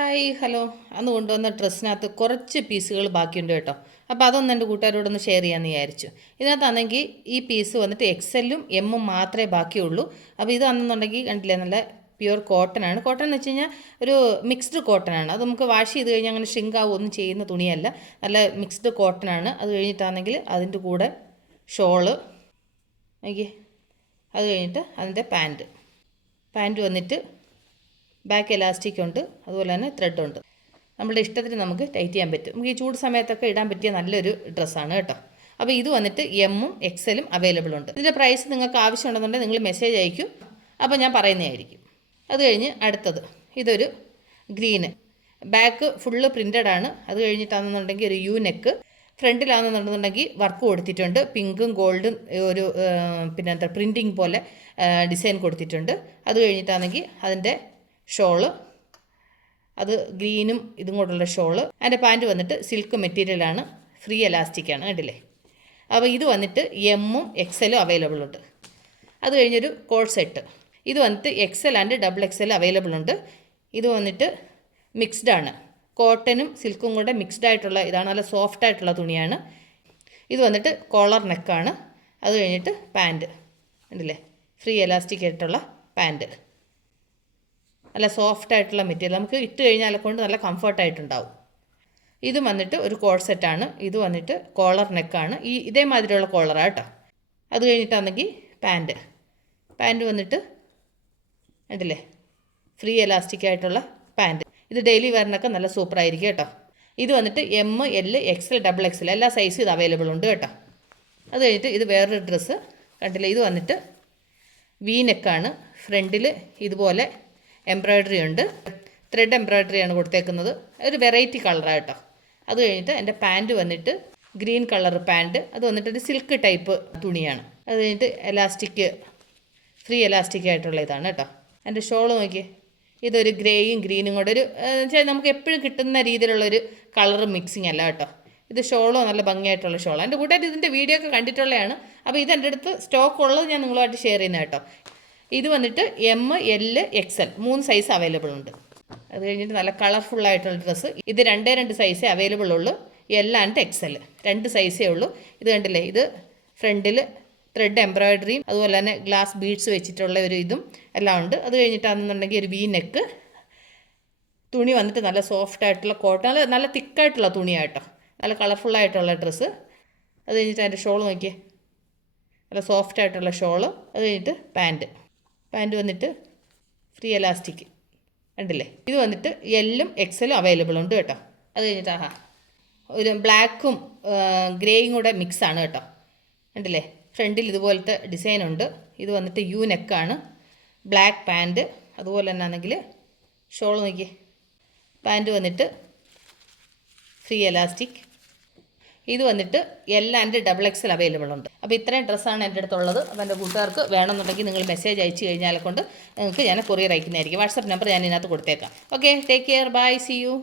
Hi hello. അന്ന് കൊണ്ടുവന്ന ഡ്രസ്സിനകത്ത് കുറച്ച് പീസുകൾ ബാക്കിയുണ്ട് കേട്ടോ. അപ്പോൾ അതൊന്ന് എന്റെ കൂട്ടുകാരോടൊന്ന് ഷെയർ ചെയ്യാമെന്ന് വിചാരിച്ചു. ഇതിനകത്താണെങ്കിൽ ഈ പീസ് വന്നിട്ട് എക്സലും എമ്മും മാത്രമേ ബാക്കിയുള്ളൂ. അപ്പോൾ ഇത് അന്നെന്നുണ്ടെങ്കിൽ കണ്ടില്ലേ നല്ല പ്യുവർ കോട്ടൺ ആണ്. കോട്ടൺ എന്ന് വെച്ച് കഴിഞ്ഞാൽ ഒരു മിക്സ്ഡ് കോട്ടൺ ആണ്. അത് നമുക്ക് വാഷ് ചെയ്ത് കഴിഞ്ഞാൽ അങ്ങനെ ഷ്രിങ്ക് ഒന്നും ചെയ്യുന്ന തുണിയല്ല. നല്ല മിക്സ്ഡ് കോട്ടൺ ആണ്. അത് കഴിഞ്ഞിട്ടാണെങ്കിൽ അതിന്റെ കൂടെ ഷോൾ നോക്കിയേ. അത് കഴിഞ്ഞിട്ട് അതിന്റെ പാന്റ് പാന്റ് വന്നിട്ട് ബാക്ക് എലാസ്റ്റിക് ഉണ്ട് അതുപോലെ തന്നെ ത്രെഡ് ഉണ്ട്. നമ്മുടെ ഇഷ്ടത്തിന് നമുക്ക് ടൈറ്റ് ചെയ്യാൻ പറ്റും. നമുക്ക് ഈ ചൂട് സമയത്തൊക്കെ ഇടാൻ പറ്റിയ നല്ലൊരു ഡ്രസ്സാണ് കേട്ടോ. അപ്പോൾ ഇത് വന്നിട്ട് എമ്മും എക്സലും അവൈലബിൾ ഉണ്ട്. ഇതിന്റെ പ്രൈസ് നിങ്ങൾക്ക് ആവശ്യമുണ്ടെന്നുണ്ടെങ്കിൽ നിങ്ങൾ മെസ്സേജ് അയക്കും അപ്പോൾ ഞാൻ പറയുന്നതായിരിക്കും അത് കഴിഞ്ഞ് അടുത്തത് ഇതൊരു ഗ്രീന് ബാക്ക് ഫുള്ള് പ്രിന്റഡ് ആണ്. അത് കഴിഞ്ഞിട്ടാണെന്നുണ്ടെങ്കിൽ ഒരു യു നെക്ക് ഫ്രണ്ടിലാണെന്നുണ്ടെന്നുണ്ടെങ്കിൽ വർക്ക് കൊടുത്തിട്ടുണ്ട്. പിങ്കും ഗോൾഡും ഒരു പിന്നെ എന്താ പ്രിന്റിങ് പോലെ ഡിസൈൻ കൊടുത്തിട്ടുണ്ട്. അത് കഴിഞ്ഞിട്ടാണെങ്കിൽ അതിന്റെ ഷോൾ. അത് ഗ്രീനും ഇതും കൊണ്ടുള്ള ഷോൾ. അതിന്റെ പാന്റ് വന്നിട്ട് സിൽക്ക് മെറ്റീരിയലാണ് ഫ്രീ എലാസ്റ്റിക്കാണ് കണ്ടില്ലേ? അപ്പോൾ ഇത് വന്നിട്ട് എമ്മും എക്സലും അവൈലബിൾ ഉണ്ട്. അത് കഴിഞ്ഞൊരു കോൾ സെറ്റ് ഇത് വന്നിട്ട് XL and double XL available ഉണ്ട്. ഇത് വന്നിട്ട് മിക്സ്ഡ് ആണ്. കോട്ടനും സിൽക്കും കൂടെ മിക്സ്ഡ് ആയിട്ടുള്ള ഇതാണ്. നല്ല സോഫ്റ്റ് ആയിട്ടുള്ള തുണിയാണ്. ഇത് വന്നിട്ട് കോളർ നെക്കാണ് അത് കഴിഞ്ഞിട്ട് പാന്റ് ഉണ്ടല്ലേ ഫ്രീ എലാസ്റ്റിക് ആയിട്ടുള്ള പാന്റ് നല്ല സോഫ്റ്റ് ആയിട്ടുള്ള മെറ്റീരിയൽ നമുക്ക് ഇട്ട് കഴിഞ്ഞാൽ കൊണ്ട് നല്ല കംഫർട്ടായിട്ടുണ്ടാവും ഇത് വന്നിട്ട് ഒരു കോൾ സെറ്റാണ് ഇത് വന്നിട്ട് കോളർ നെക്കാണ് ഈ ഇതേമാതിരിയുള്ള കോളറാണ് കേട്ടോ അത് കഴിഞ്ഞിട്ടാണെങ്കിൽ പാന്റ് പാന്റ് വന്നിട്ട് ഉണ്ടല്ലേ ഫ്രീ എലാസ്റ്റിക് ആയിട്ടുള്ള പാന്റ് ഇത് ഡെയിലി വെയറിനൊക്കെ നല്ല സൂപ്പറായിരിക്കും കേട്ടോ. ഇത് വന്നിട്ട് M L X L double XL എല്ലാ സൈസും ഇത് അവൈലബിൾ ഉണ്ട് കേട്ടോ. അത് കഴിഞ്ഞിട്ട് ഇത് വേറൊരു ഡ്രസ്സ് കണ്ടില്ലേ? ഇത് വന്നിട്ട് വി നെക്കാണ് ഫ്രണ്ടിൽ ഇതുപോലെ എംബ്രോയ്ഡറി ഉണ്ട് ത്രെഡ് എംബ്രോയ്ഡറിയാണ് കൊടുത്തേക്കുന്നത്. ഒരു വെറൈറ്റി കളറാണ് അത് കഴിഞ്ഞിട്ട് എന്റെ പാന്റ് വന്നിട്ട് ഗ്രീൻ കളർ പാന്റ് അത് വന്നിട്ട് ഒരു സിൽക്ക് ടൈപ്പ് തുണിയാണ്. അത് കഴിഞ്ഞിട്ട് എലാസ്റ്റിക് ഫ്രീ എലാസ്റ്റിക് ആയിട്ടുള്ള ഇതാണ് കേട്ടോ. എന്റെ ഷോൾ നോക്കിയേ. ഇതൊരു ഗ്രേയും ഗ്രീനും കൂടെ ഒരു നമുക്ക് എപ്പോഴും കിട്ടുന്ന രീതിയിലുള്ളൊരു കളർ മിക്സിങ് അല്ല കേട്ടോ. ഇത് ഷോളോ നല്ല ഭംഗിയായിട്ടുള്ള ഷോളാണ് എന്റെ കൂട്ടുകാർ ഇതിന്റെ വീഡിയോ ഒക്കെ കണ്ടിട്ടുള്ളതാണ്. അപ്പോൾ ഇത് എന്റെ അടുത്ത് സ്റ്റോക്ക് ഉള്ളത് ഞാൻ നിങ്ങളുമായിട്ട് ഷെയർ ചെയ്യുന്നത് കേട്ടോ. ഇത് വന്നിട്ട് എം എൽ എക്സ് എൽ മൂന്ന് സൈസ് അവൈലബിൾ ഉണ്ട്. അത് കഴിഞ്ഞിട്ട് നല്ല കളർഫുൾ ആയിട്ടുള്ള ഡ്രസ്സ് ഇത് രണ്ടേ രണ്ട് സൈസേ അവൈലബിൾ ഉള്ളൂ. എൽ ആൻഡ് എക്സ് എൽ രണ്ട് സൈസേ ഉള്ളൂ. ഇത് കണ്ടില്ലേ? ഇത് ഫ്രണ്ടിൽ ത്രെഡ് എംബ്രോയ്ഡറിയും അതുപോലെ തന്നെ ഗ്ലാസ് ബീഡ്സ് വെച്ചിട്ടുള്ള ഒരു ഇതും എല്ലാം ഉണ്ട്. അത് കഴിഞ്ഞിട്ടാണെന്നുണ്ടെങ്കിൽ ഒരു വി നെക്ക് തുണി വന്നിട്ട് നല്ല സോഫ്റ്റ് ആയിട്ടുള്ള കോട്ടൺ നല്ല നല്ല തിക്കായിട്ടുള്ള തുണിയാട്ടോ നല്ല കളർഫുൾ ആയിട്ടുള്ള ഡ്രസ്സ് അത് കഴിഞ്ഞിട്ട് അതിന്റെ ഷോൾ നോക്കിയേ. നല്ല സോഫ്റ്റ് ആയിട്ടുള്ള ഷോൾ അത് കഴിഞ്ഞിട്ട് പാന്റ് പാന്റ് വന്നിട്ട് ഫ്രീ എലാസ്റ്റിക് ഉണ്ടല്ലേ ഇത് വന്നിട്ട് എല്ലും എക്സലും അവൈലബിൾ ഉണ്ട് കേട്ടോ. അത് കഴിഞ്ഞിട്ട് ആഹാ. ഒരു ബ്ലാക്കും ഗ്രേയും കൂടെ മിക്സാണ് കേട്ടോ. ഉണ്ടല്ലേ ഫ്രണ്ടിൽ ഇതുപോലത്തെ ഡിസൈൻ ഉണ്ട്. ഇത് വന്നിട്ട് യു നെക്കാണ് ബ്ലാക്ക് പാന്റ് അതുപോലെ തന്നെ ആണെങ്കിൽ ഷോൾ നോക്കി പാന്റ് വന്നിട്ട് ഫ്രീ എലാസ്റ്റിക് ഇത് വന്നിട്ട് എല്ലാം എന്റെ ഡബിൾ എക്സിൽ അവൈലബിൾ ഉണ്ട്. അപ്പോൾ ഇത്രയും ഡ്രസ്സാണ് എന്റെ അടുത്തുള്ളത്. അപ്പോൾ എന്റെ കൂട്ടുകാർക്ക് വേണമെന്നുണ്ടെങ്കിൽ നിങ്ങൾ മെസ്സേജ് അയച്ചു കഴിഞ്ഞാൽ കൊണ്ട് നിങ്ങൾക്ക് ഞാൻ കൊറിയർ അയക്കുന്നതായിരിക്കും. വാട്സപ്പ് നമ്പർ ഞാൻ ഇതിനകത്ത് കൊടുത്തേക്കാം. Okay take care bye see you